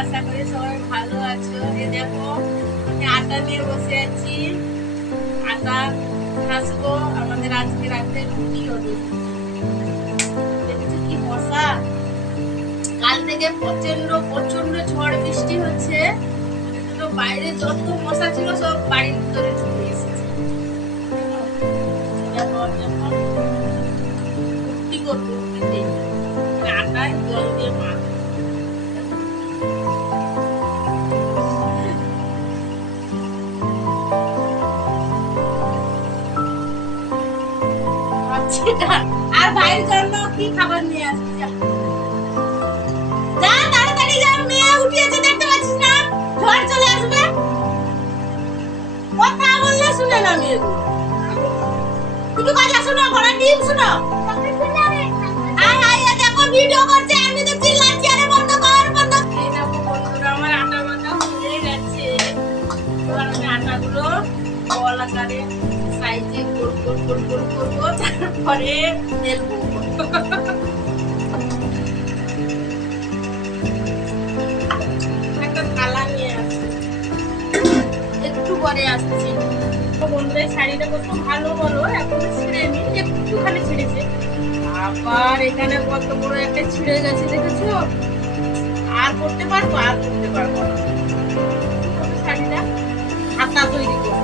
আশা করি সবাই ভালো আছো। এই দেখো আমি আটা নিয়ে বসে আছি, আটা খাসবো। আমাদের আজকে রাতে রুটি হবে। দেখছো কি মশা, কাল থেকে প্রচন্ড প্রচন্ড ঝড় বৃষ্টি হচ্ছে। তো বাইরে যত মশা ছিল সব বাড়ির ভিতরে চলে এসেছে। রুটি করবো, রুটিতে আটায় জল দিয়ে মাখ। আর ভাইয়ের জন্য কি খাবার নিয়ে আসছি? যা তাড়াতাড়ি যাও, মেয়ে উঠিয়েছে দেখতে পাচ্ছিস না? ঝড় চলে আসবে। কথা বললে শুনে না মেয়েগুলো। তুমি কথা শোনো, ঘোড়া ডিম শোনো। আয় আয় দেখো ভিডিও করছে, আমি তো চিল্লাচ্ছি, আরে বন্ধ কর বন্ধ। এই দেখো বন্ধুরা, আমার আটা মাখা হয়ে গেছে। এবার আমি আটাগুলো বল আকারে সাইজে গোল গোল গোল গোল করবো, তারপরে বেলবো। একটা থালা নিয়ে আসছি, একটু পরে আসছি। বন্ধুরা শাড়িটা কত ভালো বলো, এখনো ছিঁড়েনি, একটুখানি ছিঁড়েছে। আবার এখানে কত বড় একটা ছিঁড়ে গেছে, দেখেছো? আর করতে পারবো? আর করতে পারবো না। শাড়িটা হাতা তৈরি করবো,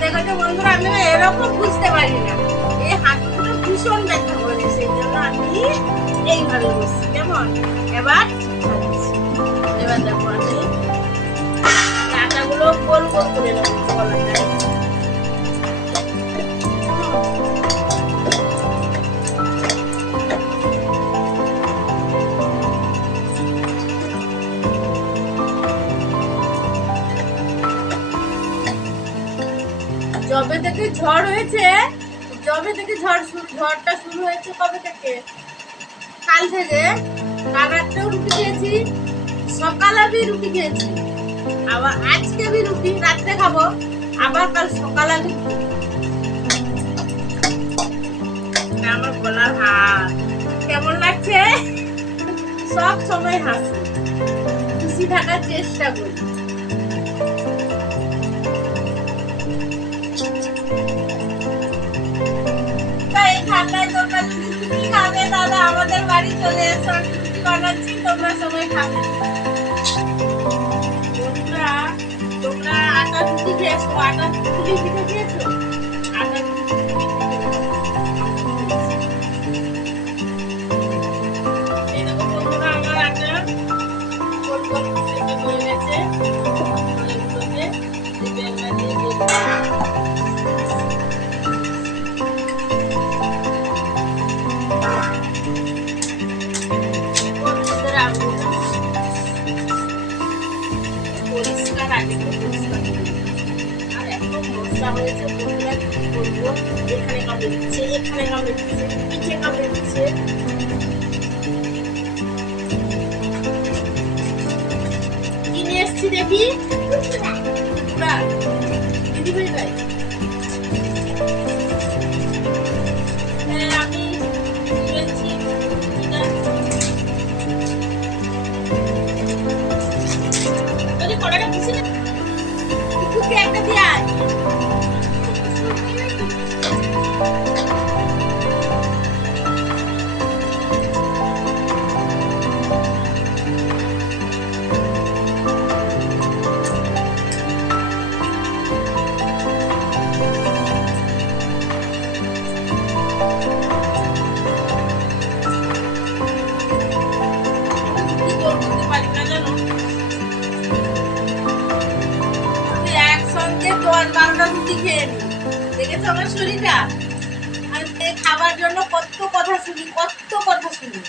দেখো বন্ধুরা, আমি এরকম বুঝতে পারি না, এই হাতগুলো ভীষণ ব্যথা করে, সেই জন্য আমি এইভাবে বসছি। কেমন? এবার এবার দেখো আমি আটাগুলো গোল গোল করে নেবো গলাটায়। যবে থেকে ঝড় হয়েছে, যবে থেকে ঝড়টা শুরু হয়েছে, কবে থেকে? কাল থেকে। কাল রাত্রেও রুটি খেয়েছি, সকালে আমি রুটি খেয়েছি, আবার আজকে আমি রুটি রাত্রে খাবো, আবার কাল সকালে আমি। আমার গলার হাত কেমন লাগছে? সব সময় হাসি, খুশি থাকার চেষ্টা করি। তোমরা যদি রুটি খাবে দাদা আমাদের বাড়ি চলে এসো, রুটি বানাচ্ছি, তোমরা সবাই খাবে। বন্ধুরা তোমরা আটা রুটি খেয়েছো, আটা রুটি পিঠে খেয়েছো? আটা এরকম বন্ধুরা আমার আটা গোল গোল হয়ে গেছে। এখানে কামড়ে দিচ্ছে, এখানে কামড়ে দিচ্ছে, পিঠে কামড়ে দিচ্ছে। কি নিয়ে এসছি দেখি? দিদি ভাই ভাই, আমি কড়াটা বুঝি না, একটা দিয়ে আয়। দেখেছো আমার শরীরটা? আর খাবার জন্য কত কথা শুনি, কত কথা শুনি।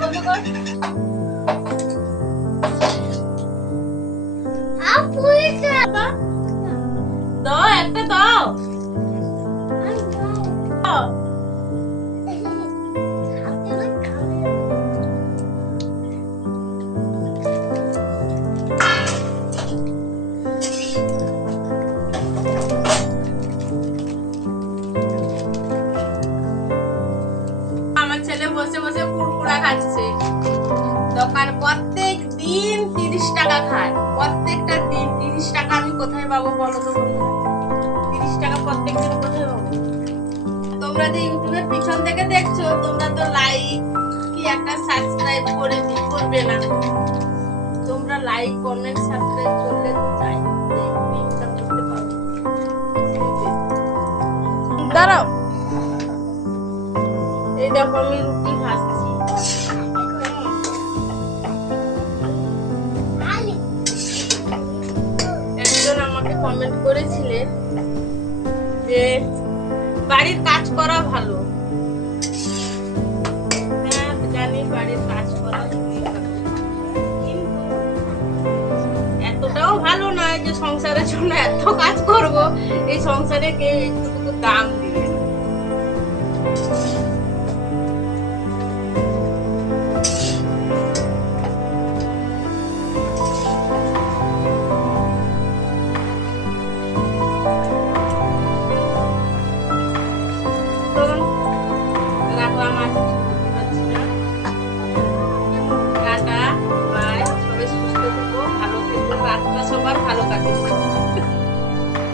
বন্ধ কর। দাও একটা দাও। দোকান প্রত্যেক দিন 30 টাকা খায়, প্রত্যেকটা দিন 30 টাকা আমি কোথায় পাবো বলো তো বন্ধুরা? 30 টাকা প্রত্যেক দিন কোথায় পাবো? তোমরা যে ইউটিউবের পিছন থেকে দেখছো, তোমরা তো লাইক কি একটা সাবস্ক্রাইব করবে না। তোমরা লাইক কমেন্ট সাবস্ক্রাইব করলে তো চাই ইনকাম করতে পারো। দাঁড়াও, এই দেখো আমি রুটি খাচ্ছি। একজন আমাকে কমেন্ট করেছিলেন যে বাড়ির কাজ করা ভালো। হ্যাঁ জানি বাড়ির কাজ করা খুবই ভালো, কিন্তু এতটাও ভালো নয় যে সংসারের জন্য এত কাজ করব, এই সংসারে কেউ একটুকু দাম